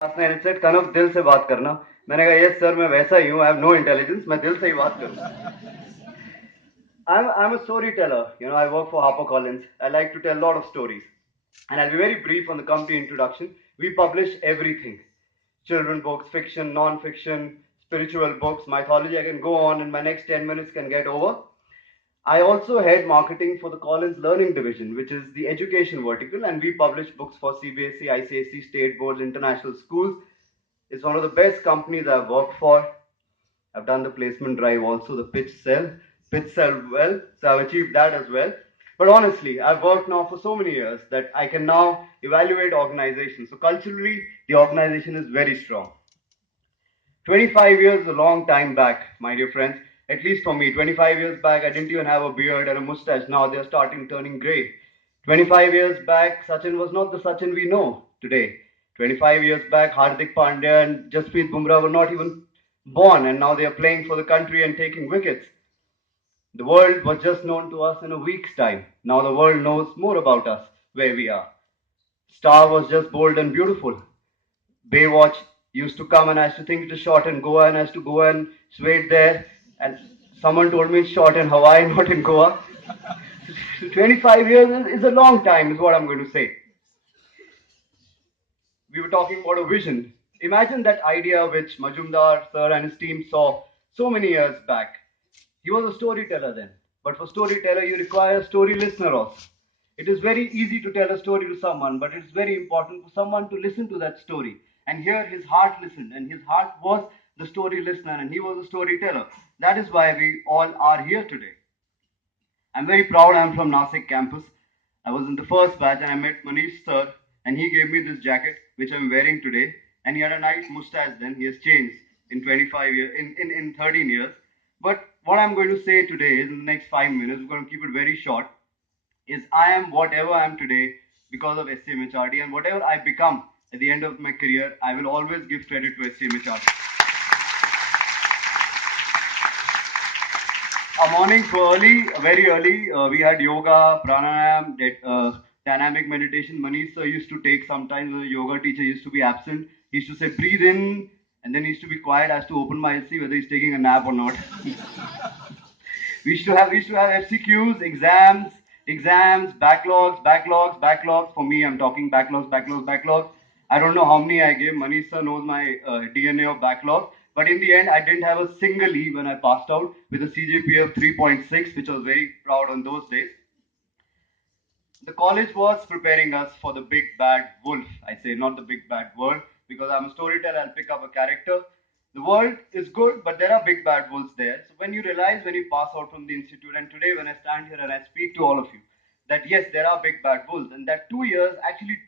and it said कनव दिल से बात करना. मैंने कहा yes sir मैं वैसा ही हूँ. I have no intelligence. मैं दिल से ही बात करूँ. I'm a storyteller. You know, I work for HarperCollins. I like to tell a lot of stories. And I'll be very brief on the company introduction. We publish everything. Children books, fiction, non-fiction, spiritual books, mythology. I can go on and my next 10 minutes can get over. I also head marketing for the Collins Learning Division, which is the education vertical, and we publish books for CBSE, ICSE, state boards, international schools. It's one of the best companies I've worked for. I've done the placement drive also, the pitch sell well, so I've achieved that as well. But honestly, I've worked now for so many years that I can now evaluate organizations. So culturally, the organization is very strong. 25 years is a long time back, my dear friends. At least for me, 25 years back, I didn't even have a beard and a mustache. Now they're starting turning grey. 25 years back, Sachin was not the Sachin we know today. 25 years back, Hardik Pandya and Jasprit Bumrah were not even born, and now they are playing for the country and taking wickets. The world was just known to us in a week's time. Now the world knows more about us, where we are. Star was just bold and beautiful. Baywatch used to come and I used to think it is shot in Goa and I used to go and wait there. And someone told me it's shot in Hawaii, not in Goa. So 25 years is a long time, is what I'm going to say. We were talking about a vision. Imagine that idea which Majumdar sir and his team saw so many years back. He was a storyteller then, but for storyteller you require a story listener also. It is very easy to tell a story to someone, but it's very important for someone to listen to that story and hear his heart listened, and his heart was the story listener, and he was a storyteller. That is why we all are here today. I'm very proud I'm from Nasik campus. I was in the first batch and I met Manish sir and he gave me this jacket which I'm wearing today, and he had a nice mustache then. He has changed in 25 years, in 13 years. But what I'm going to say today is in the next 5 minutes, we're going to keep it very short, is I am whatever I am today because of SCMHRD, and whatever I become at the end of my career, I will always give credit to SCMHRD. Our mornings were early, very early. We had yoga, pranayam, dynamic meditation. Manish sir used to take sometimes when the yoga teacher used to be absent. He used to say, breathe in, and then he used to be quiet. I used to open my eyes, see whether he's taking a nap or not. we used to have FCQs, exams, backlogs. For me, I'm talking backlogs. I don't know how many I gave. Manish sir knows my DNA of backlog. But in the end, I didn't have a single E when I passed out with a CGPA of 3.6, which I was very proud on those days. The college was preparing us for the big bad wolf. I say not the big bad world, because I'm a storyteller. I'll pick up a character. The world is good, but there are big bad wolves there. So when you realize, when you pass out from the institute, and today when I stand here and I speak to all of you, that yes, there are big bad wolves, and that 2 years actually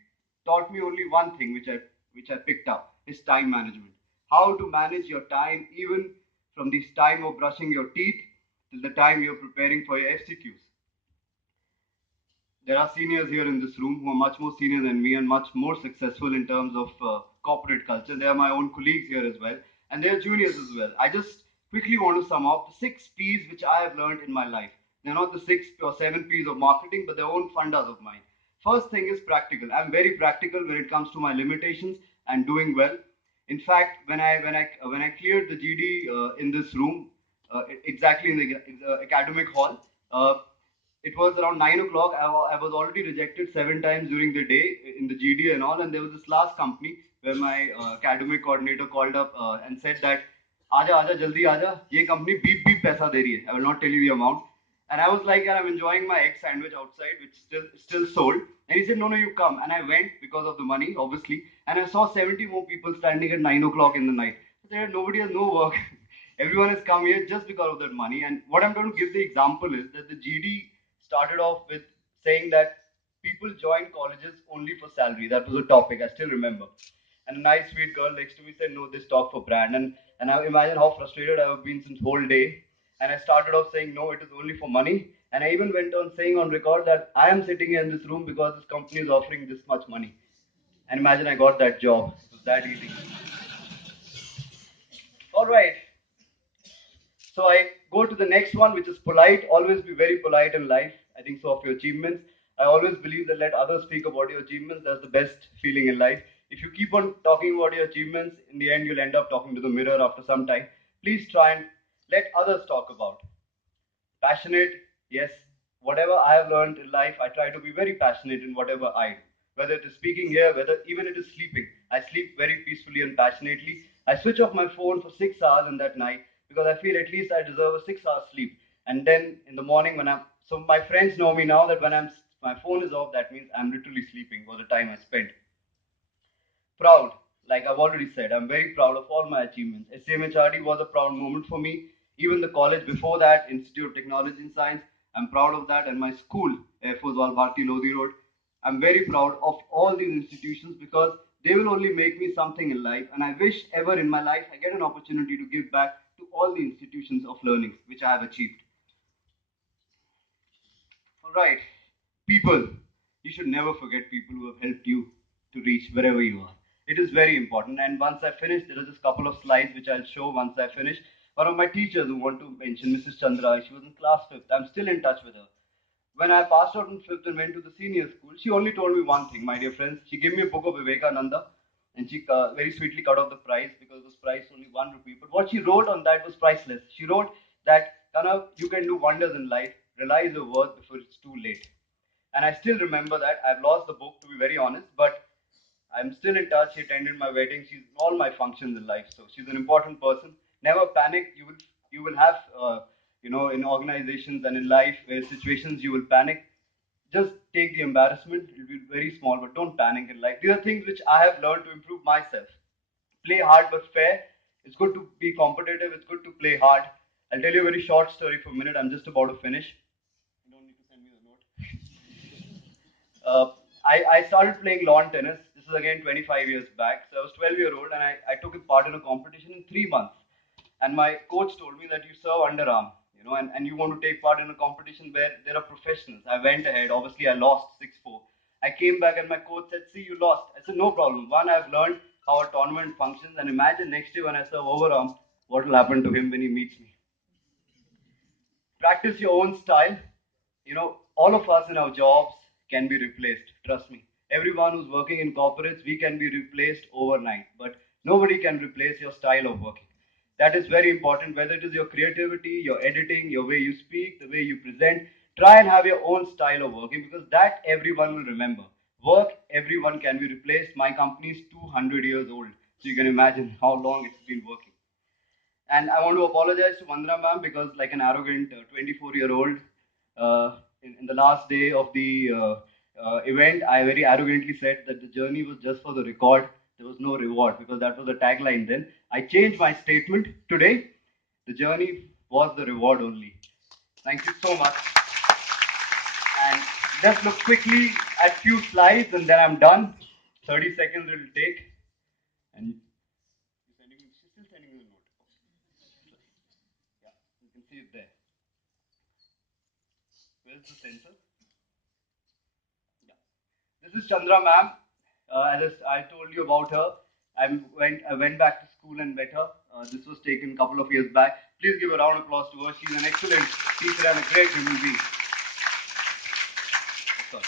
taught me only one thing, which I picked up, is time management. How to manage your time, even from this time of brushing your teeth till the time you're preparing for your FCQs. There are seniors here in this room who are much more senior than me and much more successful in terms of corporate culture. They are my own colleagues here as well, and they are juniors as well. I just quickly want to sum up the 6 P's which I have learned in my life. They're not the 6 or 7 P's of marketing, but they're own fundas of mine. First thing is practical. I'm very practical when it comes to my limitations and doing well. In fact, when I cleared the GD in this room, exactly in the academic hall. It was around 9 o'clock. I was already rejected 7 times during the day in the GD and all. And there was this last company where my academic coordinator called up and said that, "Aja, aja, jaldi aja. Ye company beep beep paisa de rahi hai. I will not tell you the amount." And I was like, I'm enjoying my egg sandwich outside, which still sold. And he said, no, you come. And I went because of the money, obviously. And I saw 70 more people standing at 9 o'clock in the night. I said, nobody has no work. Everyone has come here just because of that money. And what I'm going to give the example is that the GD started off with saying that people join colleges only for salary. That was a topic, I still remember. And a nice sweet girl next to me said, no, this talk for brand. And I imagine how frustrated I have been since whole day. And I started off saying, no, it is only for money. And I even went on saying on record that I am sitting here in this room because this company is offering this much money. And imagine I got that job. It was that easy. All right. So I go to the next one, which is polite. Always be very polite in life. I think so of your achievements. I always believe that let others speak about your achievements. That's the best feeling in life. If you keep on talking about your achievements, in the end, you'll end up talking to the mirror after some time. Please try and let others talk about. Passionate, yes. Whatever I have learned in life, I try to be very passionate in whatever I do. Whether it is speaking here, whether even it is sleeping, I sleep very peacefully and passionately. I switch off my phone for 6 hours in that night because I feel at least I deserve a 6 hours sleep. And then in the morning when so my friends know me now that when my phone is off, that means I'm literally sleeping for the time I spent. Proud, like I've already said, I'm very proud of all my achievements. SCMHRD was a proud moment for me. Even the college before that, Institute of Technology and Science, I'm proud of that. And my school, Air Force Wal Bharti Lodi Road, I'm very proud of all these institutions because they will only make me something in life. And I wish ever in my life I get an opportunity to give back to all the institutions of learning which I have achieved. All right, people, you should never forget people who have helped you to reach wherever you are. It is very important. And once I finish, there are just a couple of slides which I'll show once I finish. One of my teachers who want to mention, Mrs. Chandra, she was in class 5th. I'm still in touch with her. When I passed out in 5th and went to the senior school, she only told me one thing, my dear friends. She gave me a book of Vivekananda and she very sweetly cut off the price because it was priced only 1 rupee. But what she wrote on that was priceless. She wrote that, Kanav, you can do wonders in life. Realize your worth before it's too late. And I still remember that. I've lost the book, to be very honest, but I'm still in touch. She attended my wedding. She's in all my functions in life, so she's an important person. Never panic. You will have in organizations and in life where situations you will panic. Just take the embarrassment. It'll be very small, but don't panic in life. These are things which I have learned to improve myself. Play hard but fair. It's good to be competitive. It's good to play hard. I'll tell you a very short story for a minute. I'm just about to finish. You don't need to send me the note. uh, I started playing lawn tennis. This is again 25 years back. So I was 12-year-old and I took a part in a competition in 3 months. And my coach told me that you serve underarm, and you want to take part in a competition where there are professionals. I went ahead. Obviously, I lost 6-4. I came back and my coach said, see, you lost. I said, no problem. One, I've learned how a tournament functions. And imagine next year when I serve overarm, what will happen to him when he meets me. Practice your own style. All of us in our jobs can be replaced. Trust me. Everyone who's working in corporates, we can be replaced overnight, but nobody can replace your style of working. That is very important, whether it is your creativity, your editing, your way you speak, the way you present. Try and have your own style of working because that everyone will remember. Work, everyone can be replaced. My company is 200 years old, so you can imagine how long it's been working. And I want to apologize to Vandana ma'am because, like an arrogant 24-year-old, in the last day of the event, I very arrogantly said that the journey was just for the record. There was no reward because that was the tagline then. I changed my statement today. The journey was the reward only. Thank you so much. And just look quickly at few slides and then I'm done. 30 seconds it will take. And she's still sending me the note. Yeah, you can see it there. Where's the sensor? Yeah. This is Chandra ma'am. As I told you about her, I went back to school and met her. This was taken a couple of years back. Please give a round of applause to her. She's an excellent teacher and a great human being. Sorry.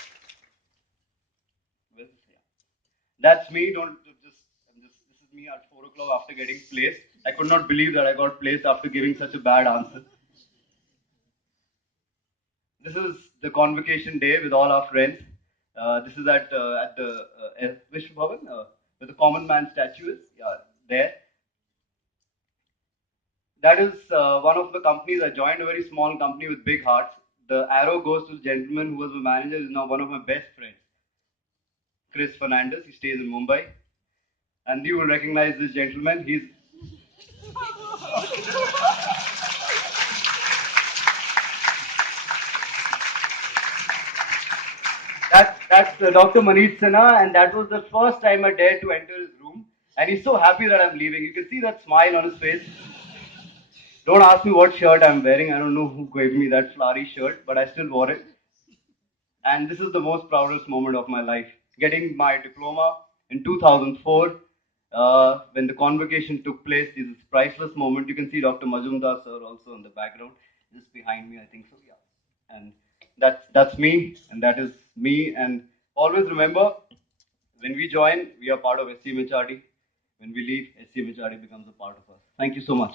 Where's this? Yeah. That's me. Don't just. This is me at 4 o'clock after getting placed. I could not believe that I got placed after giving such a bad answer. This is the convocation day with all our friends. This is at the Vishnu Bhavan, where the common man statue is. Yeah, there. That is one of the companies. I joined a very small company with big hearts. The arrow goes to the gentleman who was the manager, is now one of my best friends, Chris Fernandez. He stays in Mumbai. And you will recognize this gentleman. That's Dr. Manish Sinha, and that was the first time I dared to enter his room. And he's so happy that I'm leaving. You can see that smile on his face. Don't ask me what shirt I'm wearing. I don't know who gave me that flowery shirt, but I still wore it. And this is the most proudest moment of my life. Getting my diploma in 2004, when the convocation took place, this is a priceless moment. You can see Dr. Majumdar sir also in the background, just behind me, I think so, yeah. And that's me, and that is me. And always remember, When we join, we are part of SCMHRD. When we leave, SCMHRD becomes a part of us. Thank you so much.